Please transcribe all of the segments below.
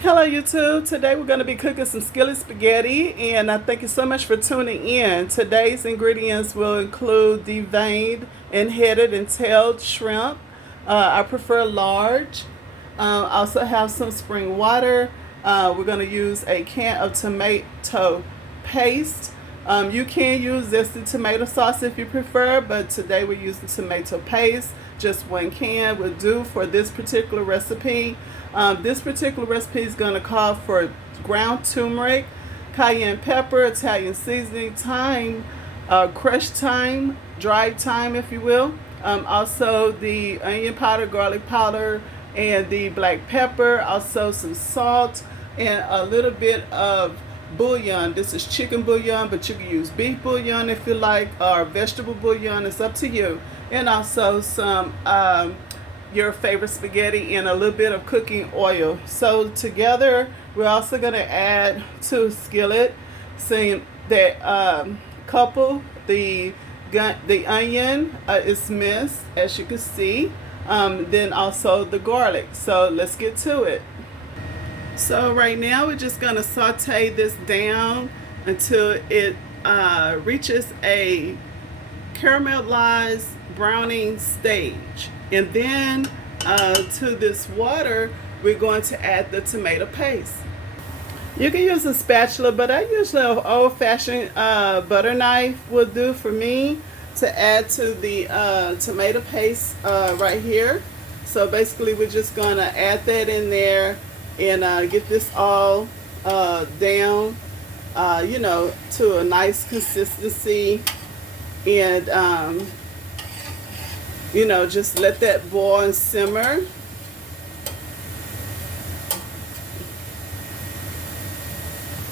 Hello YouTube. Today we're going to be cooking some skillet spaghetti, and I thank you so much for tuning in. Today's ingredients will include deveined and headed and tailed shrimp. I prefer large. Also have some spring water. We're going to use a can of tomato paste. You can use zesty tomato sauce if you prefer, but today we're using tomato paste. Just one can will do for this particular recipe. This particular recipe is going to call for ground turmeric, cayenne pepper, Italian seasoning, thyme, crushed thyme, dried thyme if you will. Also the onion powder, garlic powder, and the black pepper. Also some salt and a little bit of bouillon. This is chicken bouillon, but you can use beef bouillon if you like, or vegetable bouillon. It's up to you. And also some your favorite spaghetti and a little bit of cooking oil. So together we're also going to add to skillet, seeing that couple the onion is minced, as you can see, then also the garlic. So let's get to it. So right now we're just going to saute this down until it reaches a caramelized browning stage. And then to this water we're going to add the tomato paste. You can use a spatula, but I usually an old-fashioned butter knife will do for me to add to the tomato paste right here. So basically we're just going to add that in there and get this all down, to a nice consistency, and just let that boil and simmer.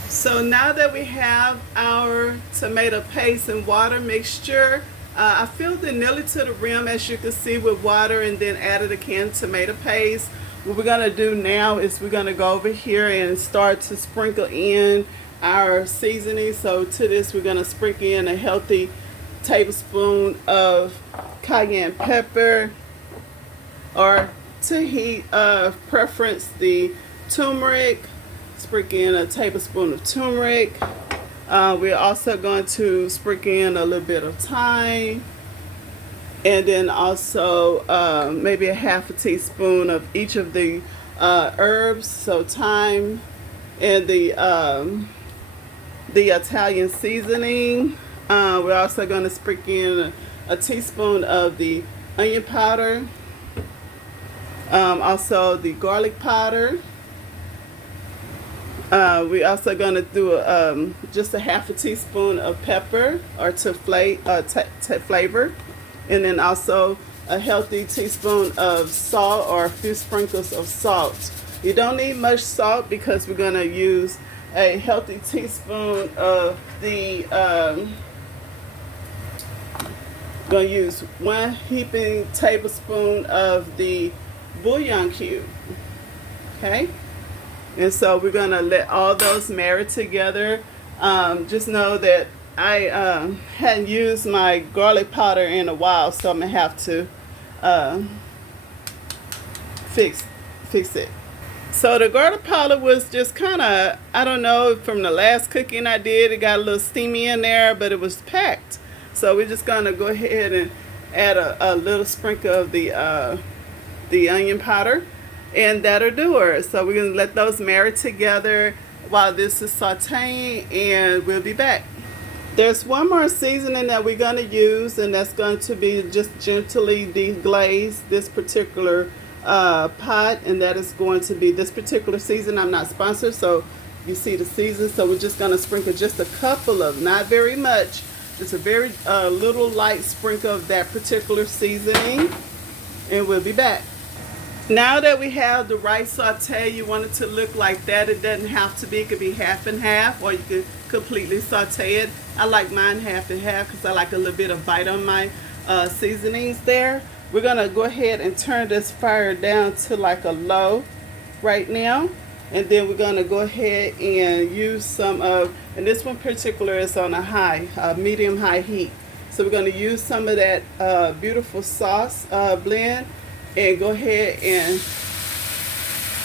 So now that we have our tomato paste and water mixture, I filled it nearly to the rim, as you can see, with water, and then added a can of tomato paste. What we're going to do now is we're going to go over here and start to sprinkle in our seasoning. So to this we're going to sprinkle in a healthy tablespoon of cayenne pepper, or to heat of preference the turmeric. Sprinkle in a tablespoon of turmeric. We're also going to sprinkle in a little bit of thyme, and then also maybe a half a teaspoon of each of the herbs. So thyme and the Italian seasoning. We're also going to sprinkle in a teaspoon of the onion powder, also the garlic powder. We're also going to do just a half a teaspoon of pepper, or to flavor, and then also a healthy teaspoon of salt, or a few sprinkles of salt. You don't need much salt because we're going to use a healthy teaspoon of the going to use 1 heaping tablespoon of the bouillon cube. Okay, and so we're going to let all those marry together. Just know that I hadn't used my garlic powder in a while, so I'm going to have to fix it. So the garlic powder was just kind of, I don't know, from the last cooking I did, it got a little steamy in there, but it was packed. So we're just going to go ahead and add a little sprinkle of the onion powder, and that'll do it. So we're going to let those marry together while this is sauteing, and we'll be back. There's one more seasoning that we're going to use, and that's going to be just gently deglaze this particular pot, and that is going to be this particular season. I'm not sponsored, so you see the season. So we're just going to sprinkle just a couple of, not very much, just a very little light sprinkle of that particular seasoning, and we'll be back. Now that we have the right saute, you want it to look like that. It doesn't have to be. It could be half and half, or you could completely saute it. I like mine half and half because I like a little bit of bite on my seasonings there. We're going to go ahead and turn this fire down to like a low right now. And then we're going to go ahead and use some of, and this one particular is on a high, medium high heat. So we're going to use some of that beautiful sauce blend, and go ahead and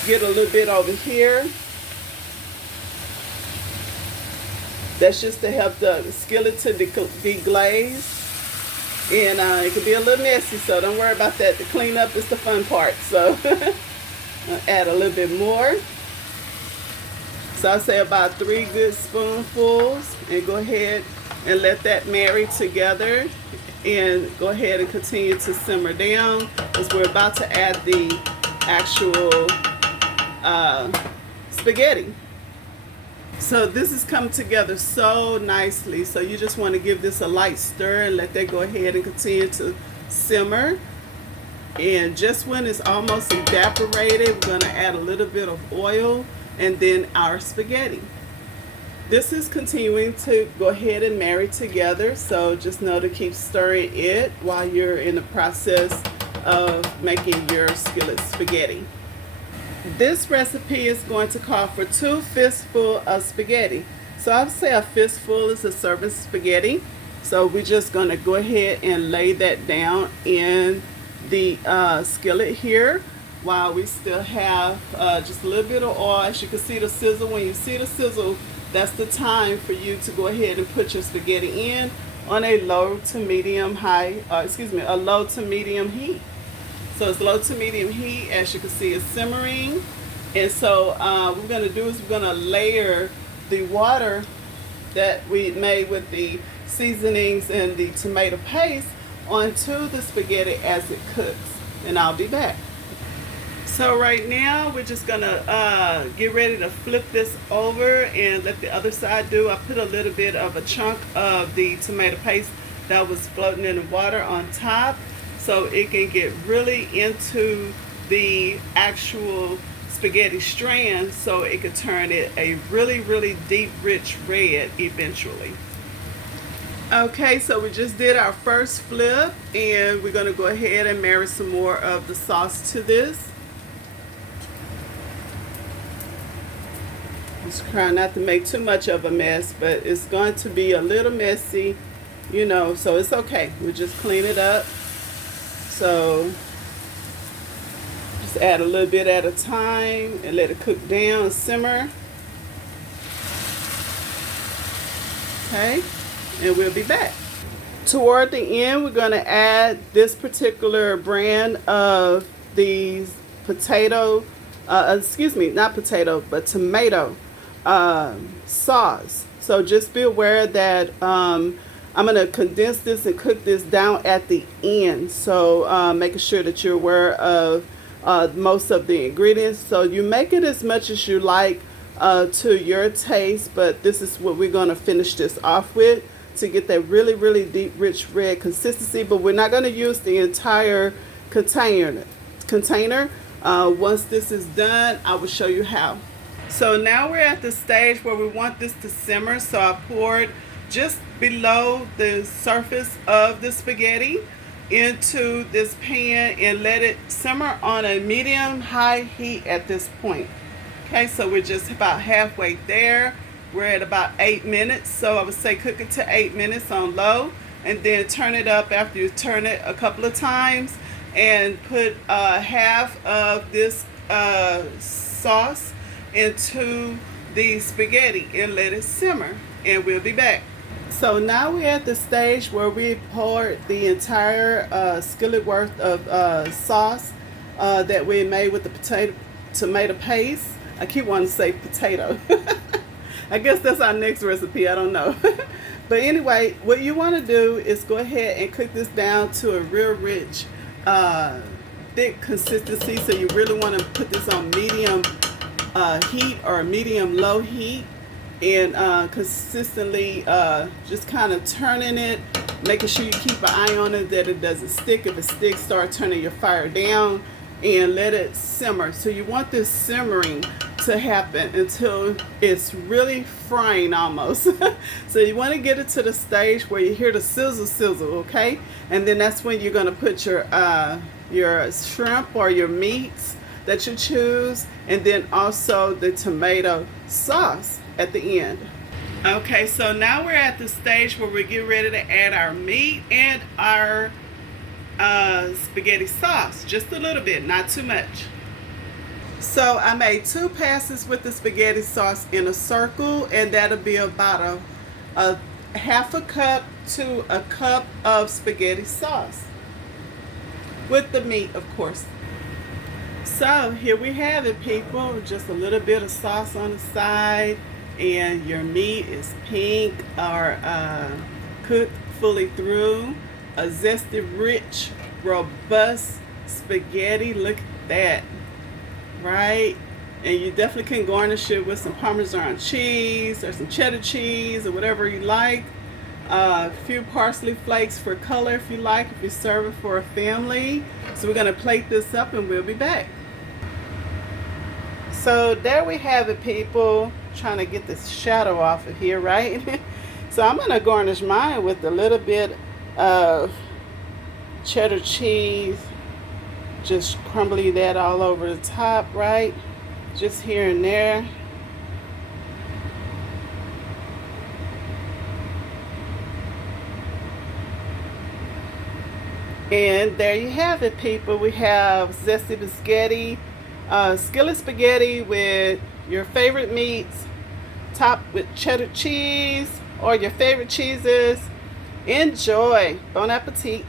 get a little bit over here. That's just to help the skillet to deglaze. And it can be a little messy, so don't worry about that. The cleanup is the fun part. So I'll add a little bit more. So I'll say about 3 good spoonfuls, and go ahead and let that marry together, and go ahead and continue to simmer down because we're about to add the actual spaghetti. So this has come together so nicely. So you just want to give this a light stir and let that go ahead and continue to simmer. And just when it's almost evaporated, we're going to add a little bit of oil and then our spaghetti. This is continuing to go ahead and marry together. So just know to keep stirring it while you're in the process of making your skillet spaghetti. This recipe is going to call for 2 fistfuls of spaghetti. So I would say a fistful is a serving spaghetti. So we're just going to go ahead and lay that down in the skillet here while we still have just a little bit of oil. As you can see the sizzle. When you see the sizzle, that's the time for you to go ahead and put your spaghetti in on a low to medium a low to medium heat. So it's low to medium heat. As you can see, it's simmering. And so what we're going to do is we're going to layer the water that we made with the seasonings and the tomato paste onto the spaghetti as it cooks. And I'll be back. So right now we're just going to get ready to flip this over and let the other side do. I put a little bit of a chunk of the tomato paste that was floating in the water on top, so it can get really into the actual spaghetti strand, so it could turn it a really deep, rich red eventually. Okay, so we just did our first flip, and we're going to go ahead and marry some more of the sauce to this. Just trying not to make too much of a mess, but it's going to be a little messy, you know, so it's okay. We'll just clean it up. So just add a little bit at a time and let it cook down and simmer. Okay, and we'll be back. Toward the end, we're going to add this particular brand of these tomato sauce. So just be aware that I'm going to condense this and cook this down at the end. So making sure that you're aware of most of the ingredients. So you make it as much as you like to your taste, but this is what we're going to finish this off with to get that really deep, rich red consistency. But we're not going to use the entire container. Once this is done, I will show you how. So now we're at the stage where we want this to simmer. So I poured just below the surface of the spaghetti into this pan and let it simmer on a medium-high heat at this point. Okay, so we're just about halfway there. We're at about 8 minutes. So I would say cook it to 8 minutes on low, and then turn it up after you turn it a couple of times, and put half of this sauce into the spaghetti and let it simmer, and we'll be back. So now we're at the stage where we poured the entire skillet worth of sauce that we made with the tomato paste. I keep wanting to say potato. I guess that's our next recipe, I don't know. But anyway, what you want to do is go ahead and cook this down to a real rich thick consistency. So you really want to put this on medium heat or medium low heat, and consistently just kind of turning it, making sure you keep an eye on it that it doesn't stick. If it sticks, start turning your fire down and let it simmer. So you want this simmering to happen until it's really frying almost. So you want to get it to the stage where you hear the sizzle, okay? And then that's when you're going to put your shrimp or your meats that you choose, and then also the tomato sauce at the end. Okay, so now we're at the stage where we get ready to add our meat and our spaghetti sauce. Just a little bit, not too much. So I made 2 passes with the spaghetti sauce in a circle, and that'll be about a half a cup to a cup of spaghetti sauce with the meat, of course. So here we have it, people. Just a little bit of sauce on the side, and your meat is pink or cooked fully through. A zesty, rich, robust spaghetti. Look at that, right? And you definitely can garnish it with some Parmesan cheese or some cheddar cheese or whatever you like. A few parsley flakes for color if you like, if you're serving for a family. So we're gonna plate this up and we'll be back. So there we have it, people. Trying to get this shadow off of here, right? So I'm gonna garnish mine with a little bit of cheddar cheese. Just crumbly that all over the top, right? Just here and there. And there you have it, people. We have zesty spaghetti, skillet spaghetti with your favorite meats, topped with cheddar cheese or your favorite cheeses. Enjoy. Bon appetit.